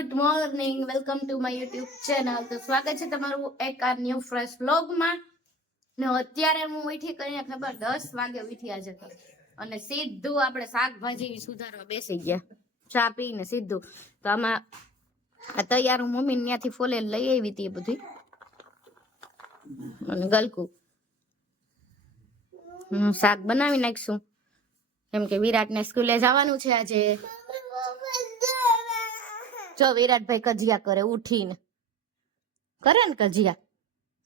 Good morning, welcome to my YouTube channel. તો સ્વાગત છે તમારું એક આ ન્યૂ ફ્રેશ વ્લોગમાં. ને અત્યારે હું ઉઠી કરીને ખબર 10 વાગે ઉઠી આજે તો, અને સીધું આપણે શાકભાજી સુધારવા બેસી ગયા, ચા પીને સીધું. તો આમાં આ તૈયાર હું મમ્મી ત્યાંથી ફોલે લઈ આવી હતી એ બધી, અને ગલકું શાક બનાવી નાખશું, કેમ કે વિરાટને સ્કૂલે જવાનું છે આજે. જો વિરાટભાઈ કજિયા કરે ઉઠીને, કરે ને કજિયા.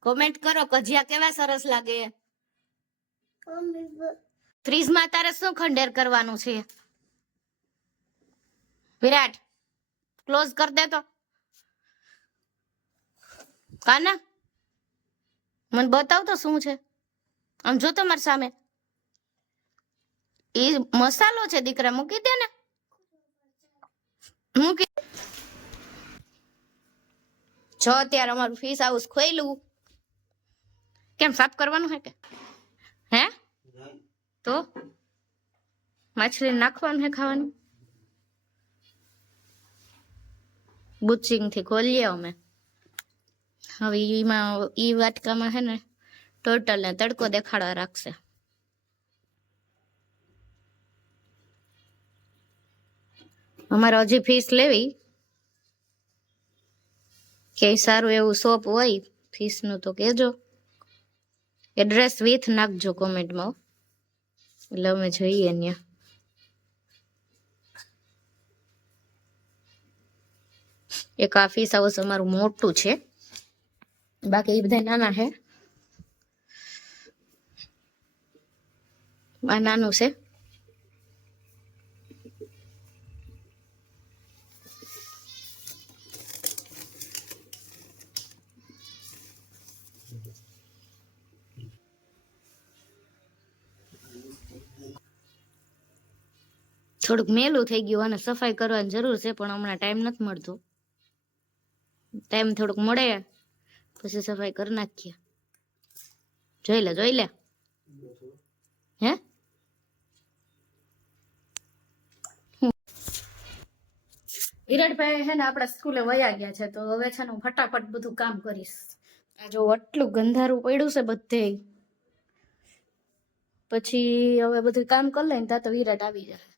કોમેન્ટ કરો કજિયા કેવા સરસ લાગે. ફ્રીજમાં તારે શું ખંડેર કરવાનું છે વિરાટ? ક્લોઝ કર દે તો કાના, મને બતાવ તો શું છે. આમ જો તમારી સામે એ મસાલો છે દીકરા, મૂકી દે ને, મૂકી. જો અત્યારે અમારું ફિશ હાઉસ ખોયલું, કેમ સાફ કરવાનું હે કે હે? તો માછલી નાખવાનું હે ખાવાનું. બુચિંગ થી ખોલીએ અમે. હવે એમાં ઈ વાટકામાં હે ને ટોટલ ને તડકો દેખાડવા રાખશે. અમારે હજી ફીસ લેવી, કે સારું એવું શોપ હોય ફીસ નું તો કેજો. એડ્રેસ વિથ નાખજો કોમેન્ટમાં, એટલે અમે જઈએ ત્યાં. એક આ ફીસ હાઉસ અમારું મોટું છે, બાકી એ બધા નાના છે. આ નાનું છે. થોડુંક મેલું થઈ ગયું અને સફાઈ કરવાની જરૂર છે, પણ હમણાં ટાઈમ નથી મળતો. ટાઈમ થોડુંક મળે પછી સફાઈ કરી નાખીએ. જોઈ લે હે. વિરાટભાઈ હે ને આપણા સ્કૂલે વયા ગયા છે, તો હવે છે ને હું ફટાફટ બધું કામ કરીશ. આ જો આટલું ગંધારું પડ્યું છે બધે, પછી હવે બધું કામ કરી લઈને ત્યાં તો વિરાટ આવી જાય.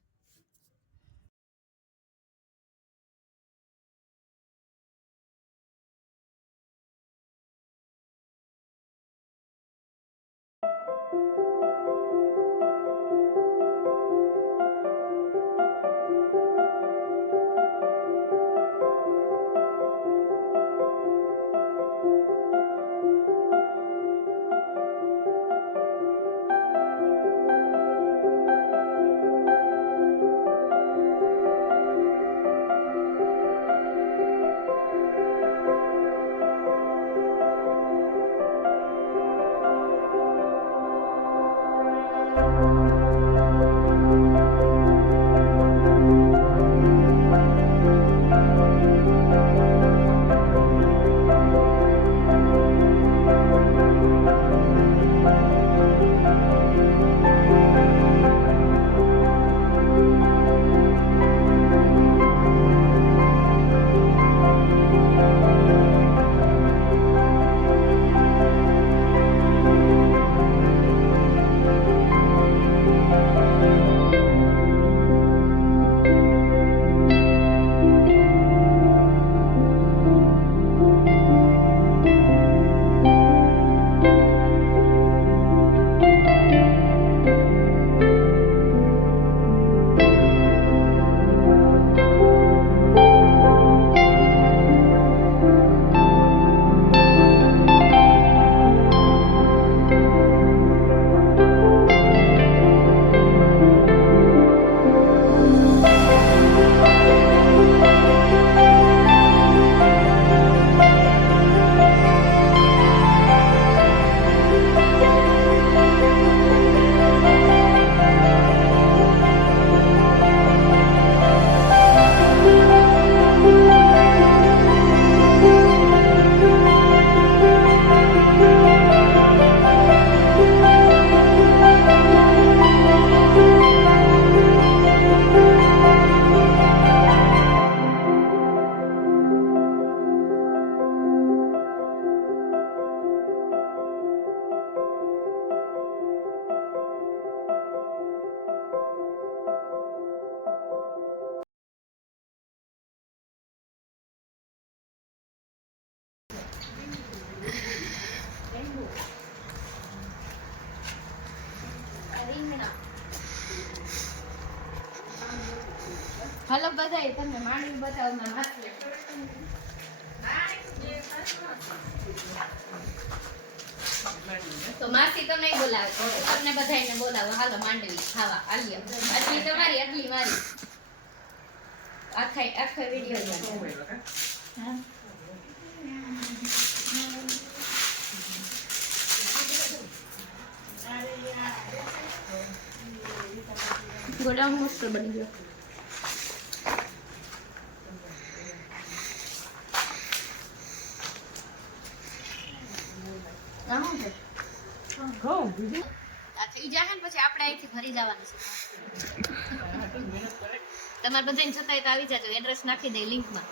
હાલો બધાય તમે માંડવી બતાવો માં માસી તો માસી તો નહીં બોલાવે તમને બધાને બોલાવો હાલો માંડવી ખાવા આલિયો આટલી તમારી આટલી મારી આખા વિડિયો હા ગોળા મસ્ત બની ગયો થઈ જાય ને પછી આપણે અહીંથી ફરી જવાનું છે તમારે બધાને છતાંય તો આવી જાજો એડ્રેસ નાખી દે લિંકમાં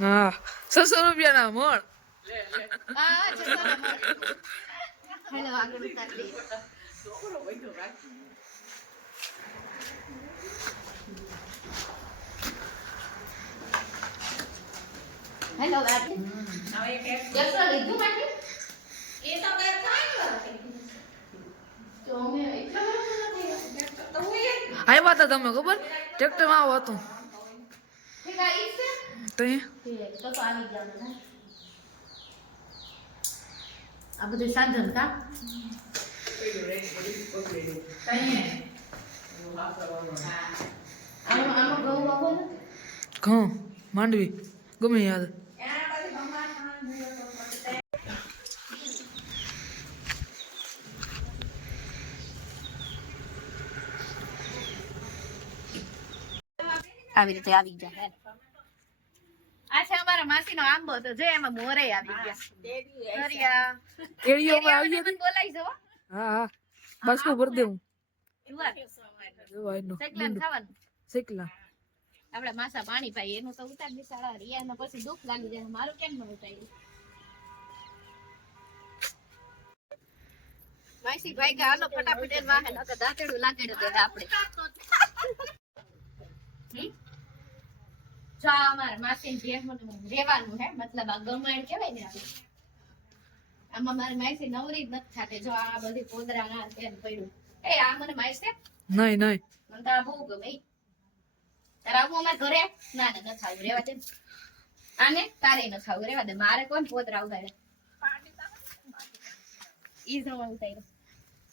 હા 600 રૂપિયાના મણ હા હેલો આગળ ઉતારી હેલો ગાડી હવે કેટલો લીધું માટે એ તો બે કાઈ તો મે એટલા તો હોય આવ્યા હતા તમે ખબર ટ્રેક્ટર માં આવો હતું ઠીક આ ઈ છે તો તો આવી જાવ ને આ બધું સાધન કા આમાં ઘઉં વાવો ને ઘઉં માંડવી ગમે યાદ આવી રીતે આવી જાય આ છે અમારા માસીનો આંબો તો જે એમાં મોરે આવી ગયા કેળીઓ પર આવી મને બોલાઈ જવો હા હા બસ કો ભર દેવું સેકલા ખાવાનું શેકલા આપણે માસા પાણી પાઈ એનું તો ઉતાર બિસાડા રિયાને પછી દુઃખ લાગી જાય મારું કેમ ન ઉતાર્યું માસી ભાઈ કે હાલો ફટાફટ એ વાહે નકર દાંતેડું લાગેડું દે આપણે જો અમાર માસી જેમનું રહેવાનું હે મતલબ આ ગમાણ કહેવાય ને આપણે આમાં મારી માસી નવરી જ નથી થાતે જો આ બધી પોદરા ના તેમ પડ્યું એ આ મને માસી નહીં નહીં મને તો આ બહુ ગમે તારે આવું અમાર ઘરે ના ના ન થાવું રેવા દે આને તારે ન થાવું રેવા દે મારે કોણ પોદરા ઉગાડે ઈ જવા ઉતાર્યો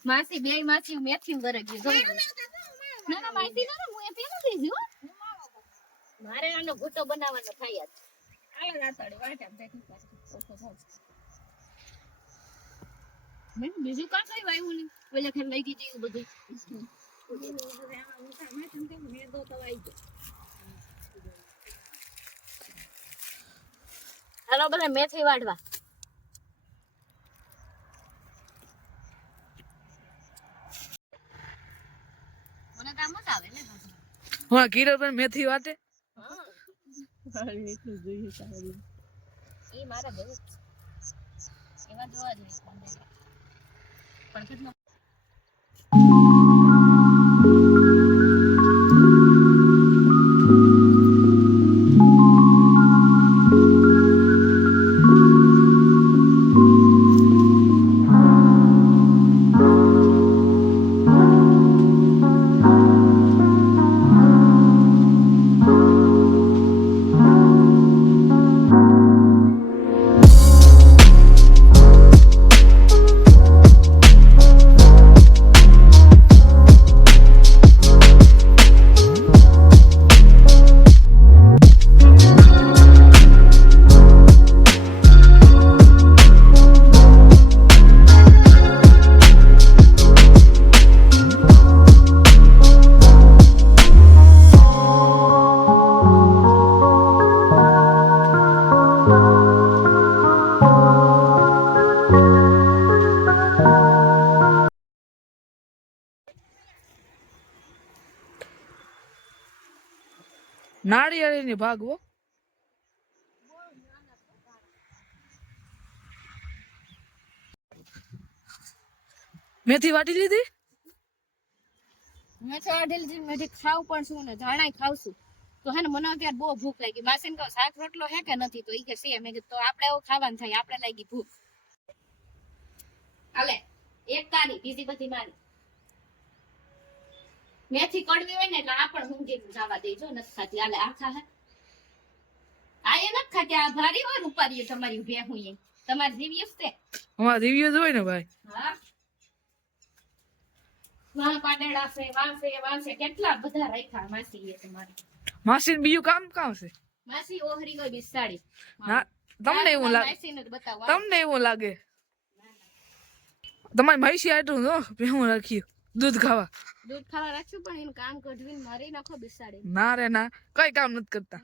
માસી બે માસી મેથી ઘરે ગયું ના ના માસી ના હું એ પેલું થઈ ગયું મારે આનો ગોટો બનાવવાનો થાય જ આલે રાતડી વાટા બેઠી ઓછો થાય મેં બીજું કાં કઈ વાયું નહીં પેલા ખેર લઈ ગઈ બધું હાલો બધા મેથી વાટવા મને કામ મત આવે ને હા કીરો પર મેથી વાટે એ મારા બહુ એવા જોવા જોઈએ પણ કેટલો નાળિયેરની ભાગવો મેથી વાટી લીધી મેં વાઢેલી મેથી ખાવ પણ છું ને ધાણાય ખાવશું તો હે ને મને અત્યારે બહુ ભૂખ લાગી માસીને કહો શાક રોટલો હે કે નથી તો ઈ કે છે મેં કીધું તો આપણે એવું ખાવાનું થાય આપણે લાગી ભૂખ હાલે એક તારી બીજી બધી મારી મેથી કડવી હોય ને એટલે આ પણ ઊંઘી જવા દેજો નથી ખાતી આલે આ ખા આ એ નથી ખાતી આ ભારી હોય રૂપારી તમારી ભેહું એ તમારી જીવ્યું છે અમારા રિવ્યુ હોય ને ભાઈ હા વાહ પાડેડા છે વાંસે કેટલા બધા રાખ્યા માસી એ તમારી માસી બીજું કામ છે માસી ઓહરી ગઈ બિસાડી ના તમને એવું લાગે માસીને જ બતાવો તમને એવું લાગે તમારી મહીસી આટલું નો ભેહું રાખ્યું દૂધ ખાવા દૂધ ખાવા રાખ્યું પણ એનું કામ કઢવીને મારી નાખો બિસાડી ના રે ના કઈ કામ નથી કરતા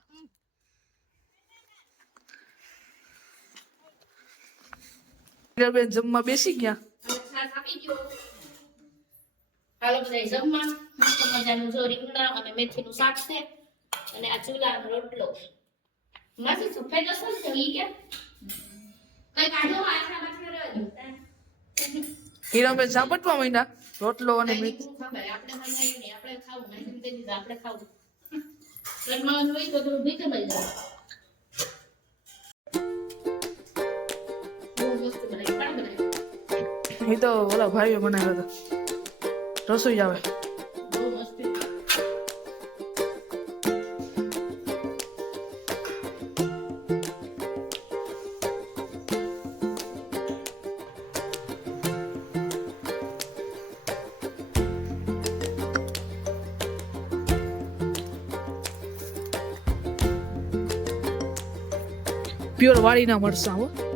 બેન જમવા બેસી ગયા છાશ આપી ગયો હાલો બધા જમવા મસ્ત મજાનું જો રીંગણા અને મેથીનું શાક છે અને આ ચૂલાનો રોટલો માસી સફેદ અસર છે ઈ કે કઈ કાઢો આછા બાછા રહેજો હીરાબેન સાપટવા માંડ્યા રોટલો અને મીઠ આપણે ખાઈ નહીં આપણે ખાવું નહીં તે દીધા આપણે ખાવું ઘરમાં જોઈ તો થોડું ભીખ મળી જાય બહુ મસ્ત બનાવી પણ બનાવી એ તો ઓલા ભાઈએ બનાવ્યો હતો રસોઈ આવે બહુ મસ્ત પ્યોર વાડીના મરચાં હો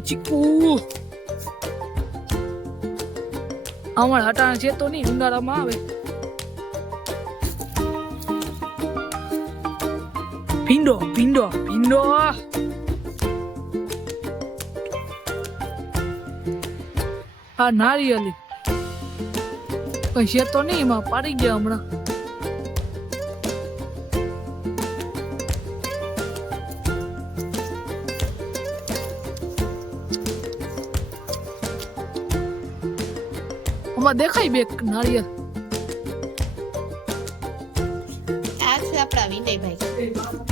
ચીકુ અમારા હટાણા છે તો નહીં ઉનાળામાં આવે ભીંડો આ નારિયેલી કઈ છે તો નહીં એમાં પાડી ગયા હમણાં દેખાય બે નારિયેળ આ છે આપણા વિનયભાઈ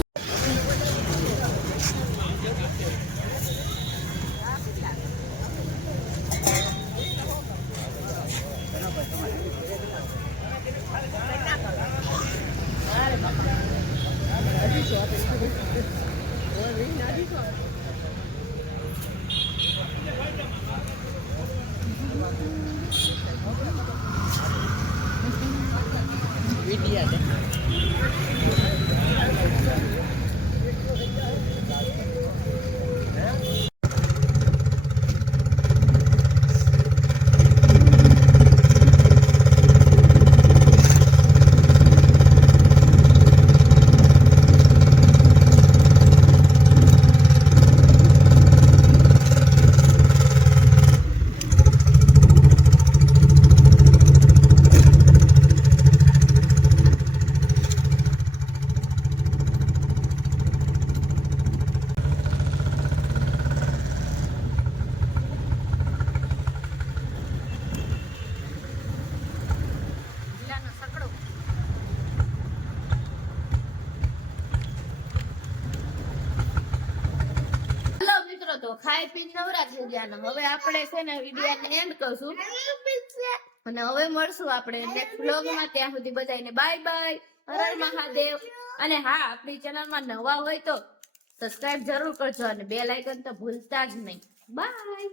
તો ખાઈ પીને નવરા થઈ ગયા ને હવે આપણે છે ને વિડીયોને એન્ડ કરશું અને હવે મળશું આપણે નેક્સ્ટ વ્લોગમાં ત્યાં સુધી બધાને બાય બાય હર હર મહાદેવ અને હા આપણી ચેનલમાં નવા હોય તો સબસ્ક્રાઇબ જરૂર કરજો અને બેલ આઇકન તો ભૂલતા જ નહીં બાય